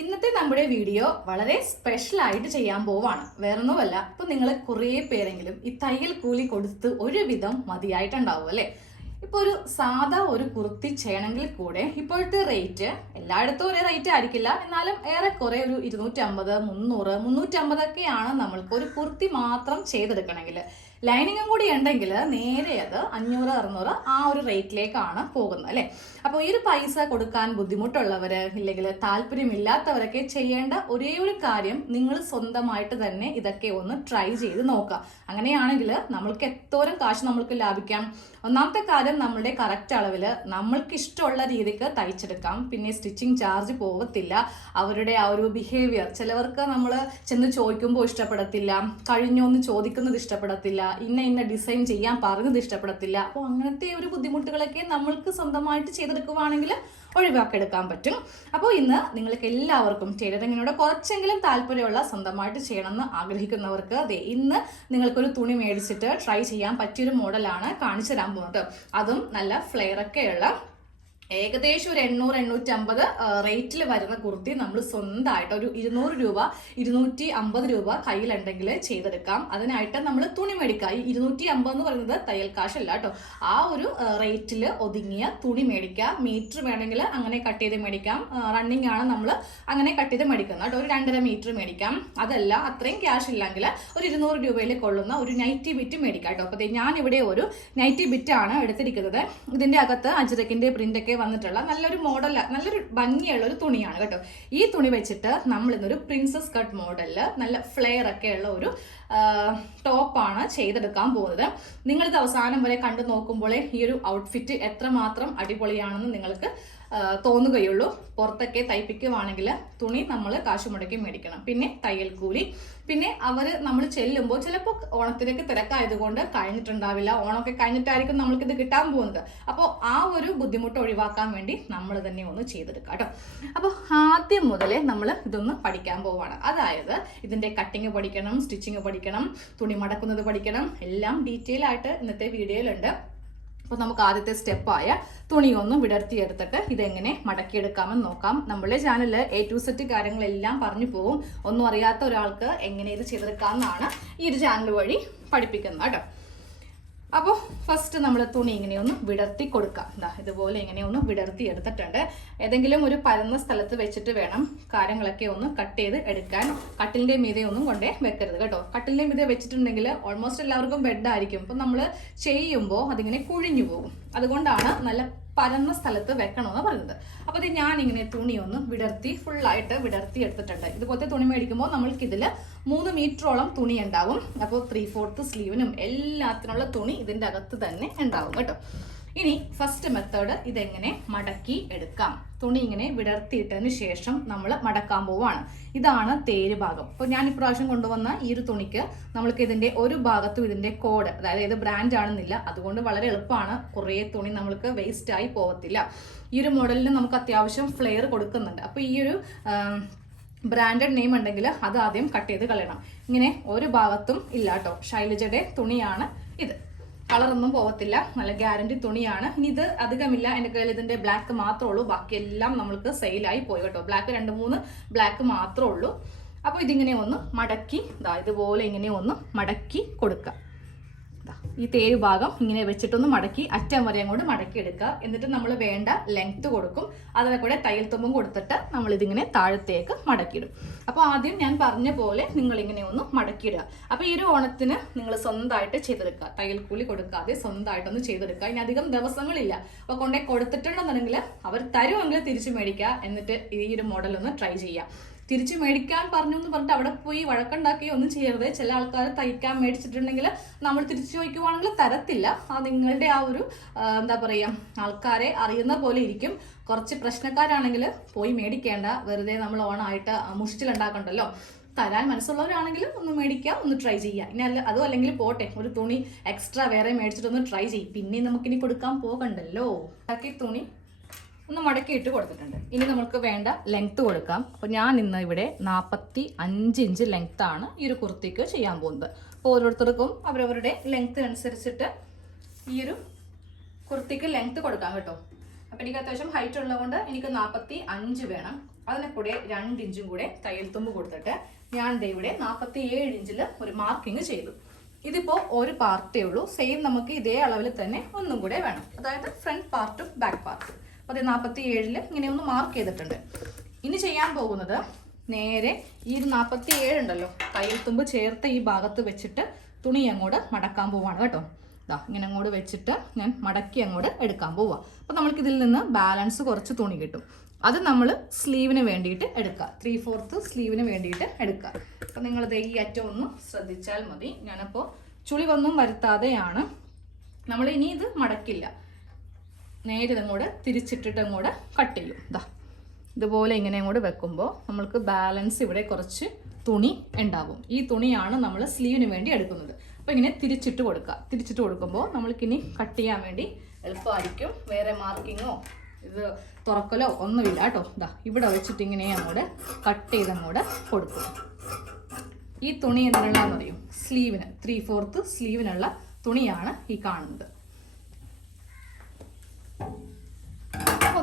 ഇന്നത്തെ നമ്മുടെ വീഡിയോ വളരെ സ്പെഷ്യൽ ആയിട്ട് ചെയ്യാൻ പോവാണ്. വേറൊന്നുമല്ല ഇപ്പൊ നിങ്ങൾ കുറേ പേരെങ്കിലും ഈ തയ്യൽ കൂലി കൊടുത്ത് ഒരുവിധം മതിയായിട്ടുണ്ടാവും അല്ലേ? ഇപ്പൊ ഒരു സാധാ ഒരു കുർത്തി ചെയ്യണമെങ്കിൽ കൂടെ ഇപ്പോഴത്തെ റേറ്റ് എല്ലായിടത്തും ഒരേ റേറ്റ് ആയിരിക്കില്ല. എന്നാലും ഏറെക്കുറെ ഒരു ഇരുന്നൂറ്റമ്പത് മുന്നൂറ് മുന്നൂറ്റമ്പതൊക്കെയാണ് നമ്മൾക്ക് ഒരു കുർത്തി മാത്രം ചെയ്തെടുക്കണമെങ്കിൽ. ലൈനിങ്ങും കൂടി ഉണ്ടെങ്കിൽ നേരെ അത് അഞ്ഞൂറ് അറുന്നൂറ് ആ ഒരു റേറ്റിലേക്കാണ് പോകുന്നത് അല്ലേ? അപ്പോൾ ഈ ഒരു പൈസ കൊടുക്കാൻ ബുദ്ധിമുട്ടുള്ളവർ ഇല്ലെങ്കിൽ താല്പര്യമില്ലാത്തവരൊക്കെ ചെയ്യേണ്ട ഒരേ ഒരു കാര്യം നിങ്ങൾ സ്വന്തമായിട്ട് തന്നെ ഇതൊക്കെ ഒന്ന് ട്രൈ ചെയ്ത് നോക്കുക. അങ്ങനെയാണെങ്കിൽ നമ്മൾക്ക് എത്തോരം കാശ് നമ്മൾക്ക് ലാഭിക്കാം? ഒന്നാമത്തെ കാര്യം നമ്മളുടെ കറക്റ്റ് അളവിൽ നമ്മൾക്ക് ഇഷ്ടമുള്ള രീതിക്ക് തയ്ച്ചെടുക്കാം. പിന്നെ സ്റ്റിച്ചിങ് ചാർജ് പോകത്തില്ല അവരുടെ ആ ഒരു ബിഹേവിയർ ചിലവർക്ക് നമ്മൾ ചെന്ന് ചോദിക്കുമ്പോൾ ഇഷ്ടപ്പെടത്തില്ല. കഴിഞ്ഞൊന്ന് ചോദിക്കുന്നത് ഇഷ്ടപ്പെടത്തില്ല. ഇന്ന ഇന്ന ഡിസൈൻ ചെയ്യാൻ പറഞ്ഞത് ഇഷ്ടപ്പെടത്തില്ല. അപ്പോൾ അങ്ങനത്തെ ഒരു ബുദ്ധിമുട്ടുകളൊക്കെ നമ്മൾക്ക് സ്വന്തമായിട്ട് ചെയ്തെടുക്കുവാണെങ്കിൽ ഒഴിവാക്കിയെടുക്കാൻ പറ്റും. അപ്പോൾ ഇന്ന് നിങ്ങൾക്ക് എല്ലാവർക്കും ടൈലറിങ്ങിനോട് കുറച്ചെങ്കിലും താല്പര്യമുള്ള സ്വന്തമായിട്ട് ചെയ്യണമെന്ന് ആഗ്രഹിക്കുന്നവർക്ക് അതെ ഇന്ന് നിങ്ങൾക്കൊരു തുണി മേടിച്ചിട്ട് ട്രൈ ചെയ്യാൻ പറ്റിയൊരു മോഡലാണ് കാണിച്ചു തരാൻ പോകുന്നത്. അതും നല്ല ഫ്ലെയർ ഒക്കെയുള്ള ഏകദേശം ഒരു എണ്ണൂറ് എണ്ണൂറ്റി അമ്പത് റേറ്റിൽ വരുന്ന കുർത്തി നമ്മൾ സ്വന്തമായിട്ട് ഒരു ഇരുന്നൂറ് രൂപ ഇരുന്നൂറ്റി അമ്പത് രൂപ കയ്യിലുണ്ടെങ്കിൽ ചെയ്തെടുക്കാം. അതിനായിട്ട് നമ്മൾ തുണി മേടിക്കുക ഈ ഇരുന്നൂറ്റി അമ്പത് എന്ന് പറയുന്നത് തയ്യൽ കാശല്ല കേട്ടോ. ആ ഒരു റേറ്റിൽ ഒതുങ്ങിയ തുണി മേടിക്കുക മീറ്റർ വേണമെങ്കിൽ അങ്ങനെ കട്ട് ചെയ്ത് മേടിക്കാം. റണ്ണിങ് ആണ് നമ്മൾ അങ്ങനെ കട്ട് ചെയ്ത് മേടിക്കുന്നത് കേട്ടോ. ഒരു രണ്ടര മീറ്റർ മേടിക്കാം. അതല്ല അത്രയും ക്യാഷ് ഇല്ലെങ്കിൽ ഒരു ഇരുന്നൂറ് രൂപയിൽ കൊള്ളുന്ന ഒരു നൈറ്റി ബിറ്റ് മേടിക്കാം കേട്ടോ. അപ്പോൾ ഞാനിവിടെ ഒരു നൈറ്റി ബിറ്റാണ് എടുത്തിരിക്കുന്നത്. ഇതിന്റെ അകത്ത് അജ്രക്കിന്റെ പ്രിന്റ് ഒക്കെ വന്നിട്ടുള്ള നല്ലൊരു മോഡൽ നല്ലൊരു ഭംഗിയുള്ള ഒരു തുണിയാണ് കേട്ടോ. ഈ തുണി വെച്ചിട്ട് നമ്മൾ ഇന്നൊരു പ്രിൻസസ് കട്ട് മോഡലിൽ നല്ല ഫ്ലെയർ ഒക്കെ ഉള്ള ഒരു ടോപ്പാണ് ചെയ്തെടുക്കാൻ പോകുന്നത്. നിങ്ങളിത് അവസാനം വരെ കണ്ടു നോക്കുമ്പോഴേ ഈ ഒരു ഔട്ട്ഫിറ്റ് എത്രമാത്രം അടിപൊളിയാണെന്ന് നിങ്ങൾക്ക് തോന്നുകയുള്ളൂ. പുറത്തൊക്കെ തയ്പ്പിക്കുവാണെങ്കിൽ തുണി നമ്മൾ കാശ് മുടക്കി മേടിക്കണം. പിന്നെ തയ്യൽ കൂലി. പിന്നെ അവർ നമ്മൾ ചെല്ലുമ്പോൾ ചിലപ്പോൾ ഓണത്തിലേക്ക് തിരക്കായതുകൊണ്ട് കഴിഞ്ഞിട്ടുണ്ടാവില്ല. ഓണമൊക്കെ കഴിഞ്ഞിട്ടായിരിക്കും നമ്മൾക്കിത് കിട്ടാൻ പോകുന്നത്. അപ്പോൾ ആ ഒരു ബുദ്ധിമുട്ട് ഒഴിവാക്കാൻ വേണ്ടി നമ്മൾ തന്നെ ഒന്ന് ചെയ്തെടുക്കാം കേട്ടോ. അപ്പോൾ ആദ്യം മുതലേ നമ്മൾ ഇതൊന്ന് പഠിക്കാൻ പോവാണ്. അതായത് ഇതിന്റെ കട്ടിങ് പഠിക്കണം സ്റ്റിച്ചിങ് പഠിക്കണം തുണി മടക്കുന്നത് പഠിക്കണം. എല്ലാം ഡീറ്റെയിൽ ആയിട്ട് ഇന്നത്തെ വീഡിയോയിലുണ്ട് അപ്പോൾ നമുക്ക് ആദ്യത്തെ സ്റ്റെപ്പായ തുണി ഒന്ന് വിടർത്തിയെടുത്തിട്ട് ഇതെങ്ങനെ മടക്കിയെടുക്കാമെന്ന് നോക്കാം. നമ്മുടെ ചാനലിൽ എ ടു സെറ്റ് കാര്യങ്ങളെല്ലാം പറഞ്ഞു പോകും ഒന്നും അറിയാത്ത ഒരാൾക്ക് എങ്ങനെ ഇത് ചെയ്തെടുക്കാമെന്നാണ് ഈ ഒരു ചാനൽ വഴി പഠിപ്പിക്കുന്നത് കേട്ടോ. അപ്പോൾ ഫസ്റ്റ് നമ്മൾ തുണി ഇങ്ങനെ ഒന്ന് വിടർത്തി കൊടുക്കാം. എന്താ ഇതുപോലെ ഇങ്ങനെ ഒന്ന് വിടർത്തി എടുത്തിട്ടുണ്ട്. ഏതെങ്കിലും ഒരു പരന്ന സ്ഥലത്ത് വെച്ചിട്ട് വേണം കാര്യങ്ങളൊക്കെ ഒന്ന് കട്ട് ചെയ്ത് എടുക്കാൻ. കട്ടിലിന്റെ മീതെ ഒന്നും കൊണ്ടേ വെക്കരുത് കേട്ടോ. കട്ടിലിന്റെ മീതെ വെച്ചിട്ടുണ്ടെങ്കിൽ ഓൾമോസ്റ്റ് എല്ലാവർക്കും ബെഡായിരിക്കും അപ്പം നമ്മൾ ചെയ്യുമ്പോൾ അതിങ്ങനെ കുഴിഞ്ഞു പോകും. അതുകൊണ്ടാണ് നല്ല പരന്ന സ്ഥലത്ത് വെക്കണമെന്ന് പറയുന്നത് അപ്പോൾ ഇത് ഞാനിങ്ങനെ ഒന്ന് വിടർത്തി ഫുള്ളായിട്ട് വിടർത്തി എടുത്തിട്ടുണ്ട്. ഇതുപോലത്തെ തുണി മേടിക്കുമ്പോൾ നമ്മൾക്കിതിൽ മൂന്ന് മീറ്ററോളം തുണി ഉണ്ടാവും. അപ്പോൾ ത്രീ ഫോർത്ത് സ്ലീവിനും എല്ലാത്തിനുള്ള തുണി ഇതിന്റെ അകത്ത് തന്നെ ഉണ്ടാവും കേട്ടോ. ഇനി ഫസ്റ്റ് മെത്തേഡ് ഇതെങ്ങനെ മടക്കി എടുക്കാം? തുണി ഇങ്ങനെ വിടർത്തിയിട്ടതിന് ശേഷം നമ്മൾ മടക്കാൻ പോവാണ്. ഇതാണ് തേര് ഭാഗം. അപ്പോൾ ഞാൻ ഇപ്രാവശ്യം കൊണ്ടുവന്ന ഈ ഒരു തുണിക്ക് നമ്മൾക്ക് ഇതിന്റെ ഒരു ഭാഗത്തും ഇതിന്റെ കോഡ് അതായത് ഏത് ബ്രാൻഡ് ആണെന്നില്ല. അതുകൊണ്ട് വളരെ എളുപ്പമാണ്. കുറേ തുണി നമ്മൾക്ക് വേസ്റ്റ് ആയി പോകത്തില്ല ഈ ഒരു മോഡലിന് നമുക്ക് അത്യാവശ്യം ഫ്ലെയർ കൊടുക്കുന്നുണ്ട്. അപ്പോൾ ഈ ഒരു ബ്രാൻഡഡ് നെയിം ഉണ്ടെങ്കിൽ അത് ആദ്യം കട്ട് ചെയ്ത് കളയണം. ഇങ്ങനെ ഒരു ഭാഗത്തും ഇല്ല കേട്ടോ ശൈലജയുടെ തുണിയാണ് ഇത്. കളറൊന്നും പോകത്തില്ല നല്ല ഗ്യാരണ്ടി തുണിയാണ്. ഇനി ഇത് അധികമില്ല. എന്റെ കയ്യിൽ ഇതിന്റെ ബ്ലാക്ക് മാത്രമേ ഉള്ളൂ. ബാക്കിയെല്ലാം നമ്മൾക്ക് സെയിലായി പോയി കേട്ടോ. ബ്ലാക്ക് രണ്ട് മൂന്ന് ബ്ലാക്ക് മാത്രമേ ഉള്ളൂ. അപ്പോൾ ഇതിങ്ങനെ ഒന്ന് മടക്കി ദാ ഇതുപോലെ ഇങ്ങനെ ഒന്ന് മടക്കി കൊടുക്കുക. ദാ, ഈ തേര് ഭാഗം ഇങ്ങനെ വെച്ചിട്ടൊന്ന് മടക്കി അറ്റം വരെ അങ്ങോട്ട് മടക്കി എടുക്കുക. എന്നിട്ട് നമ്മൾ വേണ്ട ലെങ്ത് കൊടുക്കും. അതിനെ കൂടെ തയ്യൽ തുമ്പും കൊടുത്തിട്ട് നമ്മൾ ഇതിങ്ങനെ താഴത്തേക്ക് മടക്കിയിടും. അപ്പോൾ ആദ്യം ഞാൻ പറഞ്ഞ പോലെ നിങ്ങൾ ഇങ്ങനെ ഒന്ന് മടക്കിയിടുക. അപ്പോൾ ഈ ഒരു ഓണത്തിന് നിങ്ങൾ സ്വന്തമായിട്ട് ചെയ്തെടുക്കുക. തയ്യൽ കൂലി കൊടുക്കാതെ സ്വന്തമായിട്ടൊന്ന് ചെയ്തെടുക്കുക. ഇനി അധികം ദിവസങ്ങളില്ല. അപ്പോൾ കൊണ്ടേ കൊടുത്തിട്ടുണ്ടെന്നുണ്ടെങ്കിൽ അവർ തരുമെങ്കിൽ തിരിച്ചു മേടിക്കുക. എന്നിട്ട് ഈ ഒരു മോഡൽ ഒന്ന് ട്രൈ ചെയ്യുക. തിരിച്ച് മേടിക്കാൻ പറഞ്ഞു എന്ന് പറഞ്ഞിട്ട് അവിടെ പോയി വഴക്കുണ്ടാക്കി ഒന്നും ചെയ്യരുത്. ചില ആൾക്കാർ തയ്ക്കാൻ മേടിച്ചിട്ടുണ്ടെങ്കിൽ നമ്മൾ തിരിച്ചു ചോദിക്കുവാണെങ്കിൽ തരത്തില്ല. ആ നിങ്ങളുടെ ആ ഒരു എന്താ പറയുക ആൾക്കാരെ അറിയുന്ന പോലെ ഇരിക്കും. കുറച്ച് പ്രശ്നക്കാരാണെങ്കിൽ പോയി മേടിക്കേണ്ട. വെറുതെ നമ്മൾ ഓണായിട്ട് മുഷ്ടിലുണ്ടാക്കണ്ടല്ലോ. തരാൻ മനസ്സുള്ളവരാണെങ്കിൽ ഒന്ന് മേടിക്കാം ഒന്ന് ട്രൈ ചെയ്യാം. ഇനി അല്ല അതും അല്ലെങ്കിൽ പോട്ടെ ഒരു തുണി എക്സ്ട്രാ വേറെ മേടിച്ചിട്ടൊന്ന് ട്രൈ ചെയ്യും. പിന്നെ നമുക്കിനി കൊടുക്കാൻ പോകണ്ടല്ലോ. ബാക്കി തുണി. ഒന്ന് മടക്കി ഇട്ട് കൊടുത്തിട്ടുണ്ട്. ഇനി നമുക്ക് വേണ്ട ലെങ്ത് കൊടുക്കാം. അപ്പോൾ ഞാൻ ഇന്ന് ഇവിടെ നാൽപ്പത്തി അഞ്ച് ഇഞ്ച് ലെങ്ത് ആണ് ഈ ഒരു കുർത്തിക്ക് ചെയ്യാൻ പോകുന്നത്. അപ്പോൾ ഓരോരുത്തർക്കും അവരവരുടെ ലെങ്ത്തിനനുസരിച്ചിട്ട് ഈ ഒരു കുർത്തിക്ക് ലെങ്ത് കൊടുക്കാം കേട്ടോ. അപ്പോൾ എനിക്ക് അത്യാവശ്യം ഹൈറ്റ് ഉള്ളതുകൊണ്ട് എനിക്ക് നാൽപ്പത്തി അഞ്ച് വേണം. അതിനെ കൂടെ രണ്ട് ഇഞ്ചും കൂടെ തയ്യൽ തുമ്പ് കൊടുത്തിട്ട് ഞാൻ ഇവിടെ നാൽപ്പത്തി ഏഴ് ഇഞ്ചിൽ ഒരു മാർക്കിങ് ചെയ്തു. ഇതിപ്പോൾ ഒരു പാർട്ടേ ഉള്ളൂ. സെയിം നമുക്ക് ഇതേ അളവിൽ തന്നെ ഒന്നും കൂടെ വേണം. അതായത് ഫ്രണ്ട് പാർട്ടും ബാക്ക് പാർട്ടും അത് നാൽപ്പത്തി ഏഴിൽ ഇങ്ങനെ ഒന്ന് മാർക്ക് ചെയ്തിട്ടുണ്ട്. ഇനി ചെയ്യാൻ പോകുന്നത് നേരെ ഈ ഒരു നാൽപ്പത്തി തയ്യൽ തുമ്പ് ചേർത്ത ഈ ഭാഗത്ത് വെച്ചിട്ട് തുണി അങ്ങോട്ട് മടക്കാൻ പോവാണ് കേട്ടോ. ഇതാ ഇങ്ങനെ അങ്ങോട്ട് വെച്ചിട്ട് ഞാൻ മടക്കി അങ്ങോട്ട് എടുക്കാൻ പോവുക അപ്പോൾ നമ്മൾക്ക് ഇതിൽ നിന്ന് ബാലൻസ് കുറച്ച് തുണി കിട്ടും. അത് നമ്മൾ സ്ലീവിന് വേണ്ടിയിട്ട് എടുക്കുക. ത്രീ ഫോർത്ത് സ്ലീവിന് വേണ്ടിയിട്ട് എടുക്കുക. അപ്പോൾ നിങ്ങളിത് ഈ അറ്റം ഒന്ന് ശ്രദ്ധിച്ചാൽ മതി. ഞാനപ്പോൾ ചുളിവൊന്നും വരുത്താതെയാണ്. നമ്മൾ ഇനി ഇത് മടക്കില്ല. നേരെ അങ്ങോട്ട് തിരിച്ചിട്ടിട്ട് അങ്ങോട്ട് കട്ട് ചെയ്യും. ഇതാ ഇതുപോലെ ഇങ്ങനെ അങ്ങോട്ട് വെക്കുമ്പോൾ നമ്മൾക്ക് ബാലൻസ് ഇവിടെ കുറച്ച് തുണി ഉണ്ടാവും. ഈ തുണിയാണ് നമ്മൾ സ്ലീവിന് വേണ്ടി എടുക്കുന്നത്. അപ്പോൾ ഇങ്ങനെ തിരിച്ചിട്ട് കൊടുക്കുക തിരിച്ചിട്ട് കൊടുക്കുമ്പോൾ നമ്മൾക്കിനി കട്ട് ചെയ്യാൻ വേണ്ടി എളുപ്പമായിരിക്കും. വേറെ മാർക്കിങ്ങോ ഇത് തുറക്കലോ ഒന്നുമില്ല കേട്ടോ. ഇതാ ഇവിടെ വെച്ചിട്ട് ഇങ്ങനെ അങ്ങോട്ട് കട്ട് ചെയ്ത് അങ്ങോട്ട് കൊടുക്കും. ഈ തുണി എന്തിനുള്ളതെന്ന് അറിയും? സ്ലീവിന് ത്രീ ഫോർത്ത് സ്ലീവിനുള്ള തുണിയാണ് ഈ കാണുന്നത്.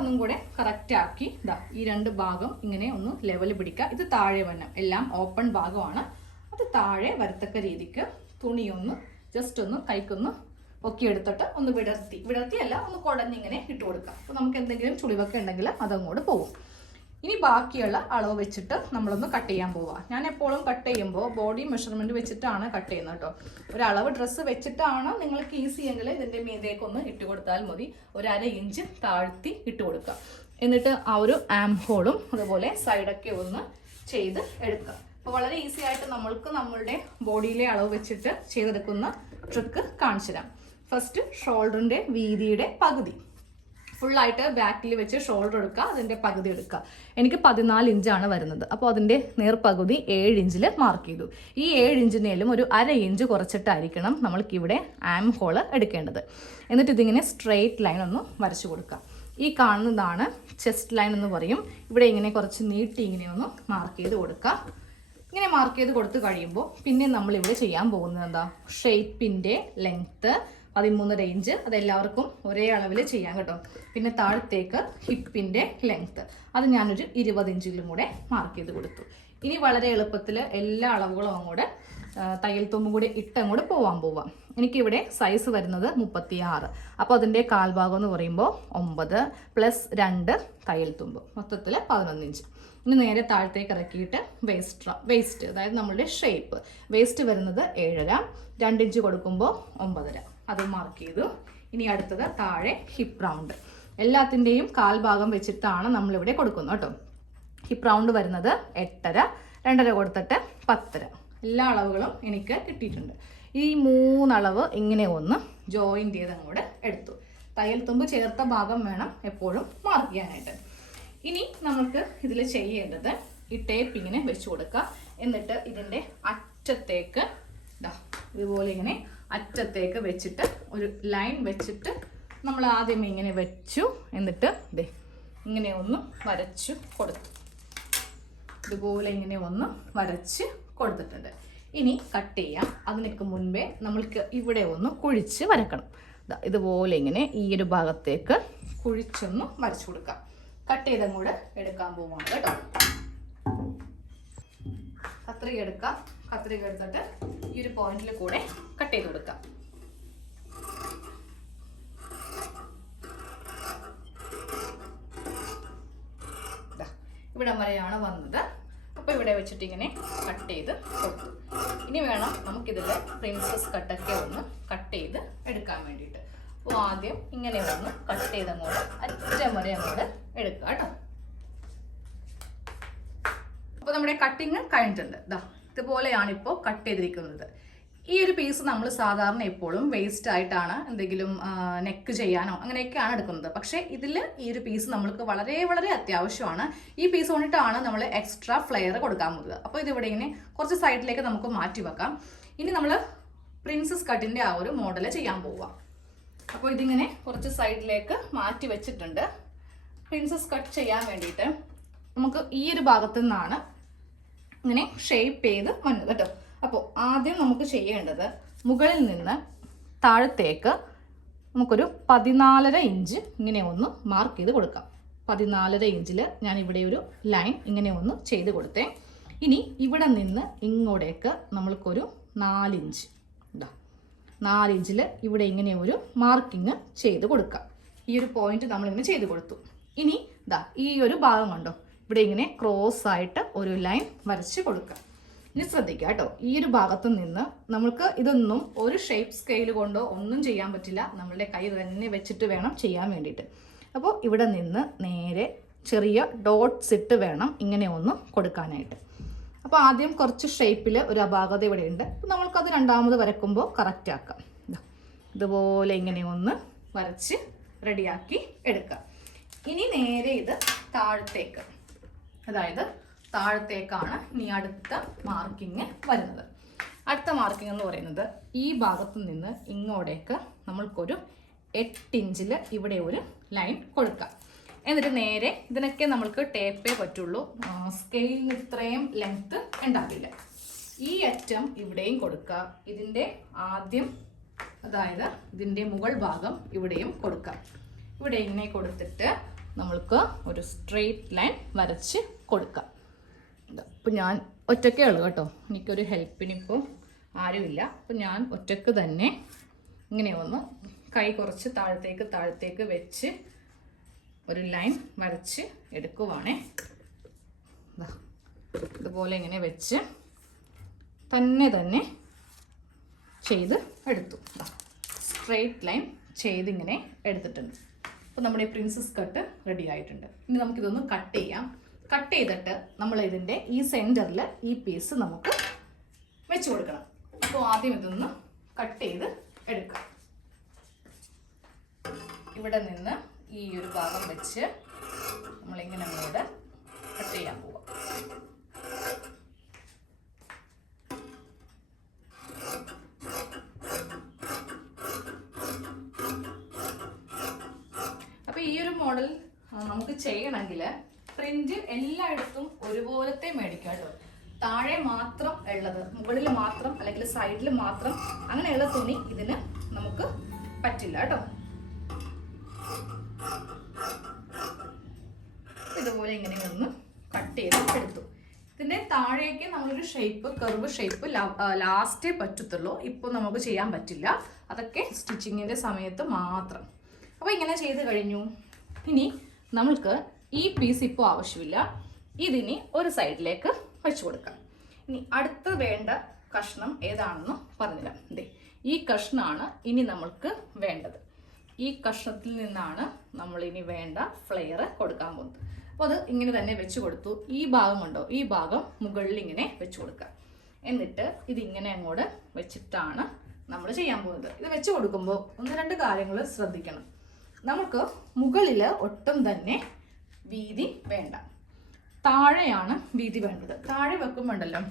ഒന്നും കൂടെ കറക്റ്റ് ആക്കി. ഇതാ ഈ രണ്ട് ഭാഗം ഇങ്ങനെ ഒന്ന് ലെവൽ പിടിക്കുക. ഇത് താഴെ വരണം എല്ലാം ഓപ്പൺ ഭാഗമാണ്. അത് താഴെ വരത്തക്ക രീതിക്ക് തുണിയൊന്ന് ജസ്റ്റ് ഒന്ന് കൈക്കൊന്ന് പൊക്കി എടുത്തിട്ട് ഒന്ന് വിടർത്തി. വിടർത്തിയല്ല ഒന്ന് കുടഞ്ഞിങ്ങനെ ഇട്ട് കൊടുക്കാം അപ്പോൾ നമുക്ക് എന്തെങ്കിലും ചുളിവൊക്കെ ഉണ്ടെങ്കിൽ അതങ്ങോട്ട് പോകും. ഇനി ബാക്കിയുള്ള അളവ് വെച്ചിട്ട് നമ്മളൊന്ന് കട്ട് ചെയ്യാൻ പോവുക ഞാൻ എപ്പോഴും കട്ട് ചെയ്യുമ്പോൾ ബോഡി മെഷർമെന്റ് വെച്ചിട്ടാണ് കട്ട് ചെയ്യുന്നത് കേട്ടോ ഒരു അളവ് ഡ്രസ്സ് വെച്ചിട്ടാണ് നിങ്ങൾക്ക് ഈസി എങ്കിൽ ഇതിന്റെ മീതേക്കൊന്ന് ഇട്ട് കൊടുത്താൽ മതി. ഒരു അര ഇഞ്ച് താഴ്ത്തി ഇട്ട് കൊടുക്കുക. എന്നിട്ട് ആ ഒരു ആം ഹോളും അതുപോലെ സൈഡൊക്കെ ഒന്ന് ചെയ്ത് എടുക്കുക. അപ്പോൾ വളരെ ഈസി ആയിട്ട് നമ്മൾക്ക് നമ്മളുടെ ബോഡിയിലെ അളവ് വെച്ചിട്ട് ചെയ്തെടുക്കുന്ന ട്രിക്ക് കാണിച്ചു തരാം ഫസ്റ്റ് ഷോൾഡറിന്റെ വീതിയുടെ പകുതി. ഫുള്ളായിട്ട് ബാക്കിൽ വെച്ച് ഷോൾഡർ എടുക്കുക അതിന്റെ പകുതി എടുക്കുക. എനിക്ക് പതിനാല് ഇഞ്ചാണ് വരുന്നത്. അപ്പോൾ അതിന്റെ നേർപകുതി ഏഴ് ഇഞ്ചിൽ മാർക്ക് ചെയ്തു. ഈ ഏഴ് ഇഞ്ചിനേലും ഒരു അര ഇഞ്ച് കുറച്ചിട്ടായിരിക്കണം നമ്മൾക്ക് ഇവിടെ ആം ഹോൾ എടുക്കേണ്ടത്. എന്നിട്ട് ഇതിങ്ങനെ സ്ട്രെയിറ്റ് ലൈൻ ഒന്ന് വരച്ചു കൊടുക്കുക. ഈ കാണുന്നതാണ് ചെസ്റ്റ് ലൈൻ എന്ന് പറയും. ഇവിടെ ഇങ്ങനെ കുറച്ച് നീട്ടി ഇങ്ങനെ ഒന്ന് മാർക്ക് ചെയ്ത് കൊടുക്കുക. ഇങ്ങനെ മാർക്ക് ചെയ്ത് കൊടുത്തു കഴിയുമ്പോൾ പിന്നെ നമ്മൾ ഇവിടെ ചെയ്യാൻ പോകുന്നത് എന്താ? ഷേപ്പിന്റെ ലെങ്ത്ത് പതിമൂന്ന് റേഞ്ച് അതെല്ലാവർക്കും ഒരേ അളവിൽ ചെയ്യാൻ കേട്ടോ. പിന്നെ താഴത്തേക്ക് ഹിപ്പിന്റെ ലെങ്ത്ത് അത് ഞാനൊരു ഇരുപത് ഇഞ്ചിലും കൂടെ മാർക്ക് ചെയ്ത് കൊടുത്തു. ഇനി വളരെ എളുപ്പത്തിൽ എല്ലാ അളവുകളും അങ്ങോട്ട് തയ്യൽ തുമ്പും കൂടി ഇട്ടങ്ങോട്ട് പോവാൻ പോവാം. എനിക്കിവിടെ സൈസ് വരുന്നത് മുപ്പത്തി ആറ് അപ്പോൾ അതിന്റെ കാൽഭാഗം എന്ന് പറയുമ്പോൾ ഒമ്പത് പ്ലസ് രണ്ട് തയ്യൽ തുമ്പ്. മൊത്തത്തിൽ പതിനൊന്നിഞ്ച് ഇനി നേരെ താഴത്തേക്ക് ഇറക്കിയിട്ട് വേസ്റ്റ് വേസ്റ്റ് അതായത് നമ്മളുടെ ഷേപ്പ് വേസ്റ്റ് വരുന്നത് ഏഴര രണ്ടിഞ്ച് കൊടുക്കുമ്പോൾ ഒമ്പതര. അത് മാർക്ക് ചെയ്തു. ഇനി അടുത്തത് താഴെ ഹിപ്പ് റൗണ്ട് എല്ലാത്തിന്റെയും കാൽഭാഗം വെച്ചിട്ടാണ് നമ്മളിവിടെ കൊടുക്കുന്നത് കേട്ടോ. ഹിപ്പ് റൗണ്ട് വരുന്നത് എട്ടര രണ്ടര കൊടുത്തിട്ട് പത്തര. എല്ലാ അളവുകളും എനിക്ക് കിട്ടിയിട്ടുണ്ട്. ഈ മൂന്നളവ് ഇങ്ങനെ ഒന്ന് ജോയിന്റ് ചെയ്ത് അങ്ങോട്ട് എടുത്തു. തയ്യൽ തുമ്പ് ചേർത്ത ഭാഗം വേണം എപ്പോഴും മാർക്ക് ചെയ്യാനായിട്ട്. ഇനി നമുക്ക് ഇതിൽ ചെയ്യേണ്ടത് ഈ ടേപ്പ് ഇങ്ങനെ വെച്ച് കൊടുക്കുക. എന്നിട്ട് ഇതിന്റെ അറ്റത്തേക്ക് ഇതാ ഇതുപോലെ ഇങ്ങനെ അറ്റത്തേക്ക് വെച്ചിട്ട് ഒരു ലൈൻ വെച്ചിട്ട് നമ്മൾ ആദ്യം ഇങ്ങനെ വെച്ചു. എന്നിട്ട് ദേ ഇങ്ങനെ ഒന്ന് വരച്ചു കൊടുത്തു. ഇതുപോലെ ഇങ്ങനെ ഒന്ന് വരച്ച് കൊടുത്തിട്ടുണ്ട്. ഇനി കട്ട് ചെയ്യാം. അതിനൊക്കെ മുൻപേ നമ്മൾക്ക് ഇവിടെ ഒന്ന് കുഴിച്ച് വരക്കണം. ഇതുപോലെ ഇങ്ങനെ ഈ ഒരു ഭാഗത്തേക്ക് കുഴിച്ചൊന്ന് വരച്ചു കൊടുക്കാം. കട്ട് ചെയ്തും കൂടെ എടുക്കാൻ പോവാണ് കേട്ടോ. കത്രിക എടുക്കാം. കത്രിക എടുത്തിട്ട് ഈ ഒരു പോയിന്റിൽ കൂടെ കട്ട് ചെയ്ത് കൊടുക്കാം. ഇവിടം വരെയാണ് വന്നത്. അപ്പോൾ ഇവിടെ വെച്ചിട്ട് ഇങ്ങനെ കട്ട് ചെയ്ത് കൊടുത്തു. ഇനി വേണം നമുക്കിതിൽ പ്രിൻസസ് കട്ടൊക്കെ ഒന്ന് കട്ട് ചെയ്ത് എടുക്കാൻ വേണ്ടിയിട്ട്. അപ്പോൾ ആദ്യം ഇങ്ങനെ ഒന്ന് കട്ട് ചെയ്ത് അങ്ങോട്ട് അറ്റം വരെ അങ്ങോട്ട് എടുക്കുക കേട്ടോ. അപ്പോൾ നമ്മുടെ കട്ടിങ് കഴിഞ്ഞിട്ടുണ്ട്. ദാ ഇതുപോലെയാണ് ഇപ്പോൾ കട്ട് ചെയ്തിരിക്കുന്നത്. ഈ ഒരു പീസ് നമ്മൾ സാധാരണ എപ്പോഴും വേസ്റ്റ് ആയിട്ടാണ് എന്തെങ്കിലും നെക്ക് ചെയ്യാനോ അങ്ങനെയൊക്കെയാണ് എടുക്കുന്നത്. പക്ഷേ ഇതിൽ ഈ ഒരു പീസ് നമ്മൾക്ക് വളരെ വളരെ അത്യാവശ്യമാണ്. ഈ പീസ് കൊണ്ടിട്ടാണ് നമ്മൾ എക്സ്ട്രാ ഫ്ലെയർ കൊടുക്കാൻ പോകുന്നത് അപ്പോൾ ഇതിവിടെ ഇങ്ങനെ കുറച്ച് സൈഡിലേക്ക് നമുക്ക് മാറ്റി വെക്കാം. ഇനി നമ്മൾ പ്രിൻസസ് കട്ടിന്റെ ആ ഒരു മോഡൽ ചെയ്യാൻ പോവുക. അപ്പോൾ ഇതിങ്ങനെ കുറച്ച് സൈഡിലേക്ക് മാറ്റി വെച്ചിട്ടുണ്ട്. പ്രിൻസസ് കട്ട് ചെയ്യാൻ വേണ്ടിയിട്ട് നമുക്ക് ഈ ഒരു ഭാഗത്തു നിന്നാണ് ഇങ്ങനെ ഷേപ്പ് ചെയ്ത് വന്നത് കേട്ടോ. അപ്പോൾ ആദ്യം നമുക്ക് ചെയ്യേണ്ടത് മുകളിൽ നിന്ന് താഴത്തേക്ക് നമുക്കൊരു പതിനാലര ഇഞ്ച് ഇങ്ങനെ ഒന്ന് മാർക്ക് ചെയ്ത് കൊടുക്കാം. പതിനാലര ഇഞ്ചിൽ ഞാൻ ഇവിടെ ഒരു ലൈൻ ഇങ്ങനെ ഒന്ന് ചെയ്ത് കൊടുത്തേ. ഇനി ഇവിടെ നിന്ന് ഇങ്ങോട്ടേക്ക് നമ്മൾക്കൊരു നാലിഞ്ച് ഇതാ. നാലിഞ്ചിൽ ഇവിടെ ഇങ്ങനെ ഒരു മാർക്കിങ് ചെയ്ത് കൊടുക്കാം. ഈ ഒരു പോയിന്റ് നമ്മളിങ്ങനെ ചെയ്ത് കൊടുത്തു. ഇനി ഇതാ ഈ ഒരു ഭാഗം കണ്ടോ? ഇവിടെ ഇങ്ങനെ ക്രോസ് ആയിട്ട് ഒരു ലൈൻ വരച്ച് കൊടുക്കാം. ഇനി ശ്രദ്ധിക്കുക കേട്ടോ. ഈ ഒരു ഭാഗത്ത് നിന്ന് നമുക്ക് ഇതൊന്നും ഒരു ഷേപ്പ് സ്കെയിൽ കൊണ്ടോ ഒന്നും ചെയ്യാൻ പറ്റില്ല. നമ്മളുടെ കൈ തന്നെ വെച്ചിട്ട് വേണം ചെയ്യാൻ വേണ്ടിയിട്ട്. അപ്പോൾ ഇവിടെ നിന്ന് നേരെ ചെറിയ ഡോട്ട്സ് ഇട്ട് വേണം ഇങ്ങനെ ഒന്ന് കൊടുക്കാനായിട്ട്. അപ്പോൾ ആദ്യം കുറച്ച് ഷേപ്പിൽ ഒരു അപാകത ഇവിടെ ഉണ്ട് അപ്പോൾ നമ്മൾക്കത് രണ്ടാമത് വരക്കുമ്പോൾ കറക്റ്റ് ആക്കാം. ഇതുപോലെ ഇങ്ങനെ ഒന്ന് വരച്ച് റെഡിയാക്കി എടുക്കാം. ഇനി നേരെ ഇത് താഴത്തേക്ക്. അതായത് താഴത്തേക്കാണ് ഇനി അടുത്ത മാർക്കിങ് വരുന്നത്. അടുത്ത മാർക്കിംഗ് എന്ന് പറയുന്നത് ഈ ഭാഗത്തു നിന്ന് ഇങ്ങോട്ടേക്ക് നമ്മൾക്കൊരു എട്ട് ഇഞ്ചിൽ ഇവിടെ ഒരു ലൈൻ കൊടുക്കാം. എന്നിട്ട് നേരെ ഇതിനൊക്കെ നമ്മൾക്ക് ടേപ്പേ പറ്റുള്ളൂ. സ്കെയിലിന് ഇത്രയും ലെങ്ത്ത് ഉണ്ടാവില്ല. ഈ അറ്റം ഇവിടെയും കൊടുക്കുക. ഇതിന്റെ ആദ്യം അതായത് ഇതിന്റെ മുകൾ ഭാഗം ഇവിടെയും കൊടുക്കാം ഇവിടെ ഇങ്ങനെ കൊടുത്തിട്ട് നമ്മൾക്ക് ഒരു സ്ട്രെയിറ്റ് ലൈൻ വരച്ച് കൊടുക്കാം അപ്പം ഞാൻ ഒറ്റക്കേ ഉള്ളൂ കേട്ടോ. എനിക്കൊരു ഹെൽപ്പിനിപ്പോൾ ആരുമില്ല. അപ്പം ഞാൻ ഒറ്റയ്ക്ക് തന്നെ ഇങ്ങനെ ഒന്ന് കൈ കുറച്ച് താഴത്തേക്ക് താഴത്തേക്ക് വെച്ച് ഒരു ലൈൻ വരച്ച് എടുക്കുവാണേ. ഇതുപോലെ ഇങ്ങനെ വെച്ച് തന്നെ തന്നെ ചെയ്ത് എടുത്തു. സ്ട്രെയിറ്റ് ലൈൻ ചെയ്തിങ്ങനെ എടുത്തിട്ടുണ്ട്. അപ്പോൾ നമ്മുടെ പ്രിൻസസ് കട്ട് റെഡി ആയിട്ടുണ്ട്. ഇനി നമുക്കിതൊന്ന് കട്ട് ചെയ്യാം. കട്ട് ചെയ്തിട്ട് നമ്മൾ ഇതിന്റെ ഈ സെന്ററിൽ ഈ പീസ് നമുക്ക് വെച്ച് കൊടുക്കണം. അപ്പോൾ ആദ്യം ഇതൊന്ന് കട്ട് ചെയ്ത് എടുക്കുക ഇവിടെ നിന്ന് ഈ ഒരു ഭാഗം വെച്ച് നമ്മളിങ്ങനെ അങ്ങോട്ട് കട്ട് ചെയ്യാൻ പോവാം. അപ്പോൾ ഈ ഒരു മോഡൽ നമുക്ക് ചെയ്യണമെങ്കിൽ പ്രിന്റ് എല്ലായിടത്തും ഒരുപോലത്തെ മേടിക്കുക കേട്ടോ. താഴെ മാത്രം ഉള്ളത് മുകളിൽ മാത്രം അല്ലെങ്കിൽ സൈഡിൽ മാത്രം അങ്ങനെയുള്ള തുണി ഇതിന് നമുക്ക് പറ്റില്ല കേട്ടോ. ഇതുപോലെ ഇങ്ങനെ ഒന്ന് കട്ട് ചെയ്ത് എടുത്തു. ഇതിന്റെ താഴേക്ക് നമ്മളൊരു ഷേപ്പ് കർവ് ഷേപ്പ് ലാസ്റ്റേ പറ്റത്തുള്ളൂ. ഇപ്പോൾ നമുക്ക് ചെയ്യാൻ പറ്റില്ല. അതൊക്കെ സ്റ്റിച്ചിങ്ങിന്റെ സമയത്ത് മാത്രം. അപ്പോൾ ഇങ്ങനെ ചെയ്ത് കഴിഞ്ഞു. ഇനി നമ്മൾക്ക് ഈ പീസ് ഇപ്പോൾ ആവശ്യമില്ല. ഇതിനി ഒരു സൈഡിലേക്ക് വെച്ചു കൊടുക്കാം. ഇനി അടുത്ത് വേണ്ട കഷ്ണം ഏതാണെന്ന് പറഞ്ഞുതരാം. ദേ ഈ കഷ്ണമാണ് ഇനി നമ്മൾക്ക് വേണ്ടത്. ഈ കഷ്ണത്തിൽ നിന്നാണ് നമ്മൾ ഇനി വേണ്ട ഫ്ലെയർ കൊടുക്കാൻ പോകുന്നത്. അപ്പോൾ അത് ഇങ്ങനെ തന്നെ വെച്ച് കൊടുത്തു. ഈ ഭാഗം കണ്ടോ ഈ ഭാഗം മുകളിൽ ഇങ്ങനെ വെച്ച് കൊടുക്കുക. എന്നിട്ട് ഇതിങ്ങനെ അങ്ങോട്ട് വെച്ചിട്ടാണ് നമ്മൾ ചെയ്യാൻ പോകുന്നത്. ഇത് വെച്ച് കൊടുക്കുമ്പോൾ ഒന്ന് രണ്ട് കാര്യങ്ങൾ ശ്രദ്ധിക്കണം. നമുക്ക് മുകളിൽ ഒട്ടും തന്നെ വീതി വേണ്ട. താഴെയാണ് വീതി വേണ്ടത്. താഴെ വെക്കുമ്പോണ്ടല്ലോ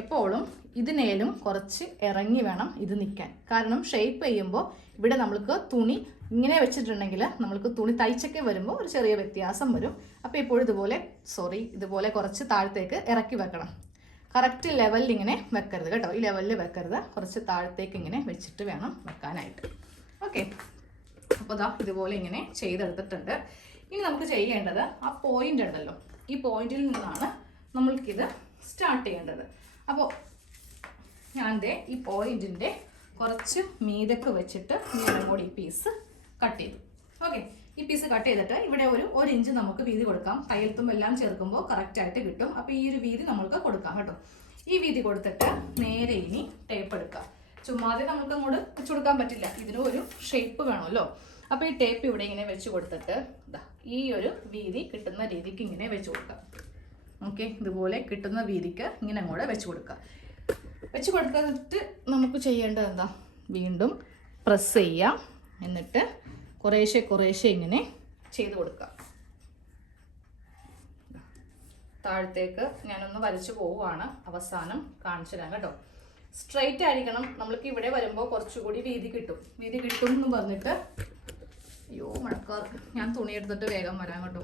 എപ്പോഴും ഇതിനേലും കുറച്ച് ഇറങ്ങി വേണം ഇത് നിൽക്കാൻ കാരണം ഷേപ്പ് ചെയ്യുമ്പോൾ ഇവിടെ നമ്മൾക്ക് തുണി ഇങ്ങനെ വെച്ചിട്ടുണ്ടെങ്കിൽ നമ്മൾക്ക് തുണി തയ്ച്ചൊക്കെ വരുമ്പോൾ ഒരു ചെറിയ വ്യത്യാസം വരും. അപ്പോൾ എപ്പോഴും ഇതുപോലെ സോറി ഇതുപോലെ കുറച്ച് താഴത്തേക്ക് ഇറക്കി വെക്കണം. കറക്റ്റ് ലെവലിൽ ഇങ്ങനെ വെക്കരുത് കേട്ടോ. ഈ ലെവലിൽ വെക്കരുത്. കുറച്ച് താഴത്തേക്ക് ഇങ്ങനെ വെച്ചിട്ട് വേണം വെക്കാനായിട്ട്. ഓക്കെ അപ്പോൾ ഇതാ ഇതുപോലെ ഇങ്ങനെ ചെയ്തെടുത്തിട്ടുണ്ട്. ഇനി നമുക്ക് ചെയ്യേണ്ടത് ആ പോയിന്റ് ഉണ്ടല്ലോ. ഈ പോയിന്റിൽ നിന്നാണ് നമ്മൾക്കിത് സ്റ്റാർട്ട് ചെയ്യേണ്ടത്. അപ്പോൾ ഞാൻ ദേ ഈ പോയിന്റിന്റെ കുറച്ച് മീതക്ക് വെച്ചിട്ട് ഞാൻ കൂടി ഈ പീസ് കട്ട് ചെയ്തു. ഓക്കെ ഈ പീസ് കട്ട് ചെയ്തിട്ട് ഇവിടെ ഒരു ഒരു ഇഞ്ച് നമുക്ക് വീതി കൊടുക്കാം. കയ്യൽത്തും എല്ലാം ചേർക്കുമ്പോൾ കറക്റ്റായിട്ട് കിട്ടും. അപ്പോൾ ഈ ഒരു വീതി നമുക്ക് കൊടുക്കാം കേട്ടോ. ഈ വീതി കൊടുത്തിട്ട് നേരെ ഇനി ടേപ്പ് എടുക്കാം. ചുമ്മാതെ നമുക്ക് അങ്ങോട്ട് വെച്ചു കൊടുക്കാൻ പറ്റില്ല. ഇതിന് ഒരു ഷേപ്പ് വേണമല്ലോ. അപ്പോൾ ഈ ടേപ്പ് ഇവിടെ ഇങ്ങനെ വെച്ച് കൊടുത്തിട്ട് ദാ ഈ ഒരു വീതി കിട്ടുന്ന രീതിക്ക് ഇങ്ങനെ വെച്ച് കൊടുക്കാം. ഓക്കെ ഇതുപോലെ കിട്ടുന്ന വീതിക്ക് ഇങ്ങനെ അങ്ങോട്ട് വെച്ച് കൊടുക്കാം. വെച്ച് കൊടുത്തിട്ട് നമുക്ക് ചെയ്യേണ്ടത് എന്താ? വീണ്ടും പ്രസ് ചെയ്യാം. എന്നിട്ട് കുറേശ്ശെ കുറേശ്ശെ ഇങ്ങനെ ചെയ്ത് കൊടുക്കാം. താഴത്തേക്ക് ഞാനൊന്ന് വലിച്ചു പോവുകയാണ് അവസാനം കാണിച്ചു തരാം കേട്ടോ. സ്ട്രൈറ്റ് ആയിരിക്കണം. നമ്മൾക്ക് ഇവിടെ വരുമ്പോൾ കുറച്ചുകൂടി വീതി കിട്ടും. വീതി കിട്ടും എന്ന് പറഞ്ഞിട്ട് അയ്യോ മഴക്കാർ. ഞാൻ തുണി എടുത്തിട്ട് വേഗം വരാൻ കേട്ടോ.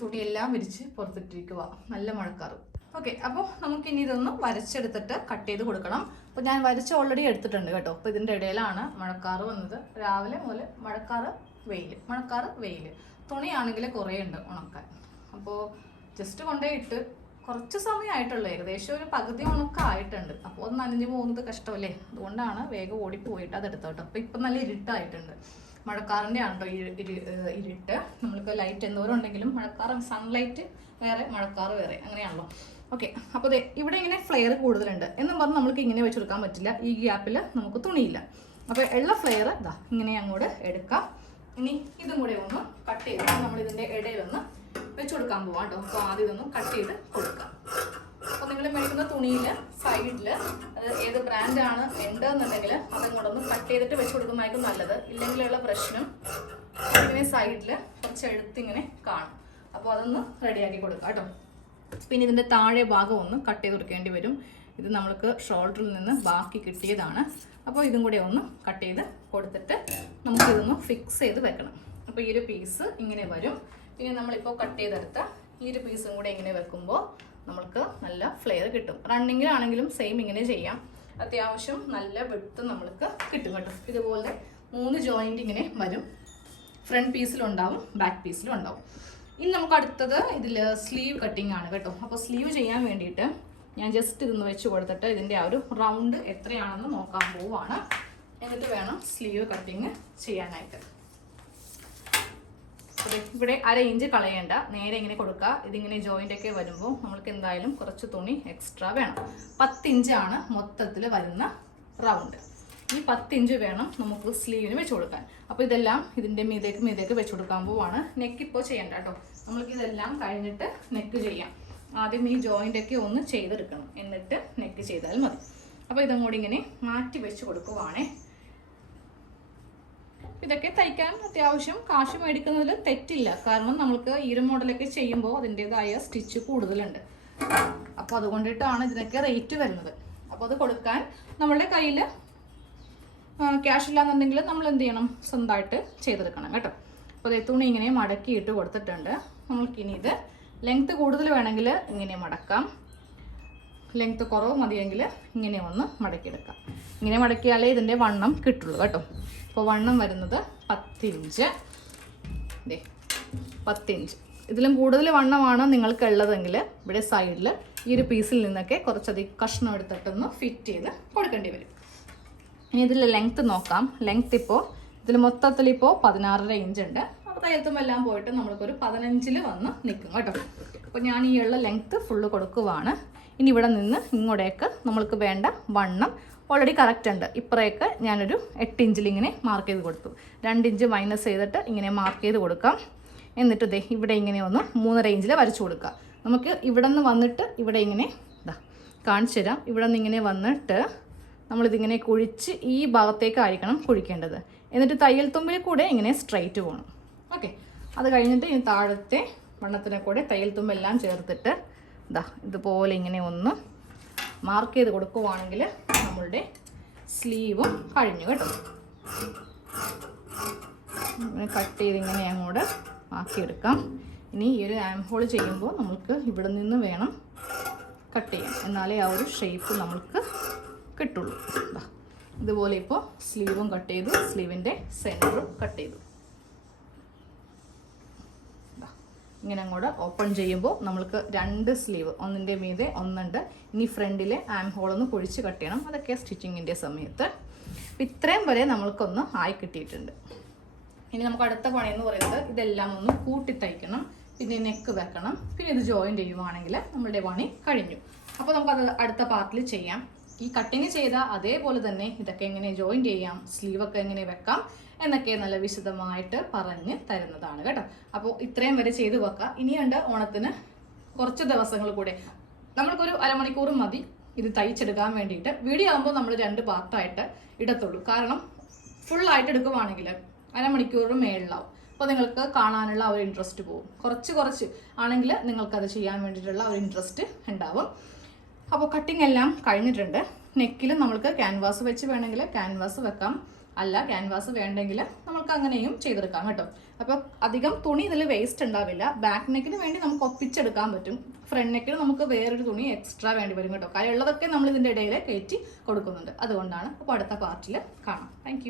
തുണിയെല്ലാം വിരിച്ച് പുറത്തിട്ടിരിക്കുക നല്ല മഴക്കാർ ഓക്കെ അപ്പോൾ നമുക്ക് ഇനി ഇതൊന്ന് വരച്ചെടുത്തിട്ട് കട്ട് ചെയ്ത് കൊടുക്കണം. അപ്പോൾ ഞാൻ വരച്ച് ഓൾറെഡി എടുത്തിട്ടുണ്ട് കേട്ടോ. അപ്പോൾ ഇതിന്റെ ഇടയിലാണ് മഴക്കാറ് വന്നത്. രാവിലെ മുതൽ മഴക്കാറ് വെയിൽ മഴക്കാറ് വെയിൽ തുണിയാണെങ്കിൽ കുറേ ഉണ്ട് ഉണക്കാൻ. അപ്പോൾ ജസ്റ്റ് കൊണ്ടേ ഇട്ട് കുറച്ച് സമയമായിട്ടുള്ളൂ ഏകദേശം ഒരു പകുതി ഉണക്ക ആയിട്ടുണ്ട്. അപ്പോൾ ഒന്ന് നനഞ്ഞു പോകുന്നത് കഷ്ടമല്ലേ? അതുകൊണ്ടാണ് വേഗം ഓടിപ്പോയിട്ട് അത് എടുത്തോട്ടോ അപ്പോൾ ഇപ്പം നല്ല ഇരുട്ടായിട്ടുണ്ട്. മഴക്കാറിന്റെ ആണ് കേട്ടോ ഇരു ഇരു- ഇരുട്ട്. നമ്മൾക്ക് ലൈറ്റ് എന്തോരം ഉണ്ടെങ്കിലും മഴക്കാറ് സൺലൈറ്റ് വേറെ മഴക്കാറ് വേറെ. അങ്ങനെയാണല്ലോ. ഓക്കെ അപ്പോൾ അതെ ഇവിടെ ഇങ്ങനെ ഫ്ലെയർ കൂടുതലുണ്ട്. എന്നും പറഞ്ഞ് നമുക്ക് ഇങ്ങനെ വെച്ചെടുക്കാൻ പറ്റില്ല. ഈ ഗ്യാപ്പിൽ നമുക്ക് തുണിയില്ല. അപ്പോൾ ഉള്ള ഫ്ലെയർ ഇതാ ഇങ്ങനെ അങ്ങോട്ട് എടുക്കാം. ഇനി ഇതും കൂടെ ഒന്ന് കട്ട് ചെയ്ത് നമ്മൾ ഇതിന്റെ ഇടയിലൊന്ന് വെച്ച് കൊടുക്കാൻ പോവാം കേട്ടോ. അപ്പോൾ ആദ്യം ഇതൊന്ന് കട്ട് ചെയ്ത് കൊടുക്കാം. അപ്പോൾ നിങ്ങൾ മേടിക്കുന്ന തുണിയിൽ സൈഡിൽ അത് ഏത് ബ്രാൻഡാണ് ഉണ്ടെന്നുണ്ടെങ്കിൽ അതങ്ങോട്ടൊന്ന് കട്ട് ചെയ്തിട്ട് വെച്ച് കൊടുക്കുന്നതായിരിക്കും നല്ലത്. ഇല്ലെങ്കിലുള്ള പ്രശ്നം ഇങ്ങനെ സൈഡിൽ കുറച്ച് എഴുത്തിങ്ങനെ കാണും. അപ്പോൾ അതൊന്ന് റെഡിയാക്കി കൊടുക്കാം കേട്ടോ. പിന്നെ ഇതിന്റെ താഴെ ഭാഗം ഒന്ന് കട്ട് ചെയ്ത് കൊടുക്കേണ്ടി വരും. ഇത് നമ്മൾക്ക് ഷോൾഡറിൽ നിന്ന് ബാക്കി കിട്ടിയതാണ്. അപ്പോൾ ഇതും കൂടെ ഒന്ന് കട്ട് ചെയ്ത് കൊടുത്തിട്ട് നമുക്കിതൊന്ന് ഫിക്സ് ചെയ്ത് വെക്കണം. അപ്പോൾ ഈ ഒരു പീസ് ഇങ്ങനെ വരും. പിന്നെ നമ്മളിപ്പോൾ കട്ട് ചെയ്തെടുത്ത ഈ ഒരു പീസും കൂടെ ഇങ്ങനെ വെക്കുമ്പോൾ നമ്മൾക്ക് നല്ല ഫ്ലെയർ കിട്ടും. റണ്ണിങ്ങിലാണെങ്കിലും സെയിം ഇങ്ങനെ ചെയ്യാം. അത്യാവശ്യം നല്ല വെടുത്ത് നമ്മൾക്ക് കിട്ടും കേട്ടോ. ഇതുപോലെ മൂന്ന് ജോയിന്റ് ഇങ്ങനെ വരും. ഫ്രണ്ട് പീസിലും ഉണ്ടാവും ബാക്ക് പീസിലും ഉണ്ടാവും. ഇനി നമുക്ക് അടുത്തത് ഇതിൽ സ്ലീവ് കട്ടിംഗ് ആണ് കേട്ടോ. അപ്പോൾ സ്ലീവ് ചെയ്യാൻ വേണ്ടിയിട്ട് ഞാൻ ജസ്റ്റ് ഇതൊന്ന് വെച്ച് കൊടുത്തിട്ട് ഇതിന്റെ ആ ഒരു റൗണ്ട് എത്രയാണെന്ന് നോക്കാൻ പോവാണ്. എന്നിട്ട് വേണം സ്ലീവ് കട്ടിങ് ചെയ്യാനായിട്ട്. ഇവിടെ അര ഇഞ്ച് കളയണ്ട. നേരെ ഇങ്ങനെ കൊടുക്കുക ഇതിങ്ങനെ ജോയിന്റ് ഒക്കെ വരുമ്പോൾ നമ്മൾക്ക് എന്തായാലും കുറച്ച് തുണി എക്സ്ട്രാ വേണം. പത്ത് ആണ് മൊത്തത്തിൽ വരുന്ന റൗണ്ട് ഈ പത്ത് ഇഞ്ച് വേണം നമുക്ക് സ്ലീവിന് വെച്ച് കൊടുക്കാൻ. അപ്പോൾ ഇതെല്ലാം ഇതിന്റെ മീതേക്ക് മീതേക്ക് വെച്ച് കൊടുക്കാൻ പോവാണ്. നെക്ക് ഇപ്പോൾ ചെയ്യണ്ട കേട്ടോ നമ്മൾക്ക് ഇതെല്ലാം കഴിഞ്ഞിട്ട് നെക്ക് ചെയ്യാം. ആദ്യം ഈ ജോയിന്റ് ഒക്കെ ഒന്ന് ചെയ്തെടുക്കണം. എന്നിട്ട് നെക്ക് ചെയ്താൽ മതി. അപ്പോൾ ഇതും കൂടി ഇങ്ങനെ മാറ്റി വെച്ച് കൊടുക്കുവാണേ. ഇതൊക്കെ തയ്ക്കാൻ അത്യാവശ്യം കാശ് മേടിക്കുന്നതിൽ തെറ്റില്ല. കാരണം നമ്മൾക്ക് ഈ ഒരു മോഡലൊക്കെ ചെയ്യുമ്പോൾ അതിന്റെതായ സ്റ്റിച്ച് കൂടുതലുണ്ട്. അപ്പോൾ അതുകൊണ്ടിട്ടാണ് ഇതിനൊക്കെ റേറ്റ് വരുന്നത്. അപ്പോൾ അത് കൊടുക്കാൻ നമ്മളുടെ കയ്യിൽ ക്യാഷ് ഇല്ലാന്നുണ്ടെങ്കിൽ നമ്മൾ എന്ത് ചെയ്യണം? സ്വന്തമായിട്ട് ചെയ്തെടുക്കണം കേട്ടോ. അപ്പോൾ അതേ തുണി ഇങ്ങനെ മടക്കിയിട്ട് കൊടുത്തിട്ടുണ്ട്. നമ്മൾക്കിനി ഇത് ലെങ്ത്ത് കൂടുതൽ വേണമെങ്കിൽ ഇങ്ങനെ മടക്കാം. ലെങ്ത്ത് കുറവ് മതിയെങ്കിൽ ഇങ്ങനെ ഒന്ന് മടക്കിയെടുക്കാം. ഇങ്ങനെ മടക്കിയാലേ ഇതിന്റെ വണ്ണം കിട്ടുള്ളൂ കേട്ടോ. അപ്പോൾ വണ്ണം വരുന്നത് പത്തിഞ്ച്. ദേ പത്തിഞ്ച്. ഇതിലും കൂടുതൽ വണ്ണമാണ് നിങ്ങൾക്ക് ഉള്ളതെങ്കിൽ ഇവിടെ സൈഡിൽ ഈ ഒരു പീസിൽ നിന്നൊക്കെ കുറച്ചധികം കഷ്ണം എടുത്തിട്ടൊന്ന് ഫിറ്റ് ചെയ്ത് കൊടുക്കേണ്ടി വരും. ഇനി ഇതിൽ ലെങ്ത്ത് നോക്കാം. ലെങ്ത്ത് ഇപ്പോൾ ഇതിൽ മൊത്തത്തിൽ ഇപ്പോൾ പതിനാറര ഇഞ്ച് ഉണ്ട്. അപ്പോൾ തയ്യത്തും എല്ലാം പോയിട്ട് നമ്മൾക്കൊരു പതിനഞ്ചിൽ വന്ന് നിൽക്കും കേട്ടോ. അപ്പോൾ ഞാൻ ഈ ഉള്ള ലെങ്ത്ത് ഫുള്ള് കൊടുക്കുവാണ്. ഇനി ഇവിടെ നിന്ന് ഇങ്ങോട്ടേക്ക് നമ്മൾക്ക് വേണ്ട വണ്ണം ഓൾറെഡി കറക്റ്റ് ഉണ്ട്. ഇപ്പറയൊക്കെ ഞാനൊരു എട്ട് ഇഞ്ചിൽ ഇങ്ങനെ മാർക്ക് ചെയ്ത് കൊടുത്തു. രണ്ട് ഇഞ്ച് മൈനസ് ചെയ്തിട്ട് ഇങ്ങനെ മാർക്ക് ചെയ്ത് കൊടുക്കാം. എന്നിട്ട് ദേ ഇവിടെ ഇങ്ങനെ ഒന്ന് മൂന്നര ഇഞ്ചിൽ വരച്ചു കൊടുക്കുക. നമുക്ക് ഇവിടെ നിന്ന് വന്നിട്ട് ഇവിടെ ഇങ്ങനെ ഇതാ കാണിച്ചു തരാം. ഇവിടെ നിന്ന് ഇങ്ങനെ വന്നിട്ട് നമ്മളിതിങ്ങനെ കുഴിച്ച് ഈ ഭാഗത്തേക്കായിരിക്കണം കുഴിക്കേണ്ടത്. എന്നിട്ട് തയ്യൽ തുമ്പിൽ കൂടെ ഇങ്ങനെ സ്ട്രൈറ്റ് പോകണം ഓക്കെ അത് കഴിഞ്ഞിട്ട് ഇനി താഴത്തെ വണ്ണത്തിനെ കൂടെ തയ്യൽ തുമ്പെല്ലാം ചേർത്തിട്ട് ഇതാ ഇതുപോലെ ഇങ്ങനെ ഒന്ന് മാർക്ക് ചെയ്ത് കൊടുക്കുവാണെങ്കിൽ നമ്മളുടെ സ്ലീവും കഴിഞ്ഞു കേട്ടോ. കട്ട് ചെയ്ത് ഇങ്ങനെ അങ്ങോട്ട് ആക്കിയെടുക്കാം ഇനി ഈ ഒരു ആം ഹോൾ ചെയ്യുമ്പോൾ നമുക്ക് ഇവിടെ നിന്ന് വേണം കട്ട് ചെയ്യാം എന്നാലേ ആ ഒരു ഷേപ്പ് നമ്മൾക്ക് കിട്ടുള്ളൂ. ഇതുപോലെ ഇപ്പോൾ സ്ലീവും കട്ട് ചെയ്തു സ്ലീവിന്റെ സെന്ററും കട്ട് ചെയ്തു ദാ. ഇങ്ങനെ അങ്ങോട്ട് ഓപ്പൺ ചെയ്യുമ്പോൾ നമ്മൾക്ക് രണ്ട് സ്ലീവ് ഒന്നിന്റെ മീതെ ഒന്നുണ്ട്. ഇനി ഫ്രണ്ടിലെ ആം ഹോളൊന്ന് പൊഴിച്ച് കട്ട് ചെയ്യണം. അതൊക്കെ സ്റ്റിച്ചിങ്ങിന്റെ സമയത്ത്. ഇത്രയും വരെ നമ്മൾക്കൊന്ന് ആയി കിട്ടിയിട്ടുണ്ട്. ഇനി നമുക്ക് അടുത്ത പണി എന്ന് പറയുന്നത് ഇതെല്ലാം ഒന്ന് കൂട്ടി തയ്ക്കണം. പിന്നെ നെക്ക് വെക്കണം. പിന്നെ ഇത് ജോയിൻ ചെയ്യുവാണെങ്കിൽ നമ്മളുടെ പണി കഴിഞ്ഞു. അപ്പോൾ നമുക്കത് അടുത്ത പാർട്ടിൽ ചെയ്യാം. ഈ കട്ടിങ് ചെയ്ത അതേപോലെ തന്നെ ഇതൊക്കെ എങ്ങനെ ജോയിൻ ചെയ്യാം സ്ലീവൊക്കെ എങ്ങനെ വെക്കാം എന്നൊക്കെ നല്ല വിശദമായിട്ട് പറഞ്ഞ് തരുന്നതാണ് കേട്ടോ. അപ്പോൾ ഇത്രയും വരെ ചെയ്തു വെക്കുക ഇനിയുണ്ട് ഓണത്തിന് കുറച്ച് ദിവസങ്ങൾ കൂടെ നമ്മൾക്കൊരു അരമണിക്കൂർ മതി ഇത് തയ്ച്ചെടുക്കാൻ വേണ്ടിയിട്ട്. വീഡിയോ ആകുമ്പോൾ നമ്മൾ രണ്ട് പാർട്ടായിട്ട് ഇടത്തുള്ളൂ. കാരണം ഫുൾ ആയിട്ട് എടുക്കുവാണെങ്കിൽ അരമണിക്കൂറിന് മേളിലാവും. അപ്പോൾ നിങ്ങൾക്ക് കാണാനുള്ള ഒരു ഇൻട്രസ്റ്റ് പോകും കുറച്ച് കുറച്ച് ആണെങ്കിൽ നിങ്ങൾക്കത് ചെയ്യാൻ വേണ്ടിയിട്ടുള്ള ഒരു ഇൻട്രസ്റ്റ് ഉണ്ടാവും. അപ്പോൾ കട്ടിങ് എല്ലാം കഴിഞ്ഞിട്ടുണ്ട്. നെക്കിൽ നമ്മൾക്ക് ക്യാൻവാസ് വെച്ച് വേണമെങ്കിൽ ക്യാൻവാസ് വെക്കാം. അല്ല ക്യാൻവാസ് വേണ്ടെങ്കിൽ നമുക്ക് അങ്ങനെയും ചെയ്തെടുക്കാം കേട്ടോ. അപ്പോൾ അധികം തുണി ഇതിൽ വേസ്റ്റ് ഉണ്ടാവില്ല. ബാക്ക് നെക്കിന് വേണ്ടി നമുക്ക് ഒപ്പിച്ചെടുക്കാൻ പറ്റും. ഫ്രണ്ട് നെക്കിന് നമുക്ക് വേറൊരു തുണി എക്സ്ട്രാ വേണ്ടി വരും കേട്ടോ. കാര്യം ഉള്ളതൊക്കെ നമ്മൾ ഇതിന്റെ ഇടയിൽ കയറ്റി കൊടുക്കുന്നുണ്ട്. അതുകൊണ്ടാണ് അപ്പോൾ അടുത്ത പാർട്ടിൽ കാണാം. താങ്ക്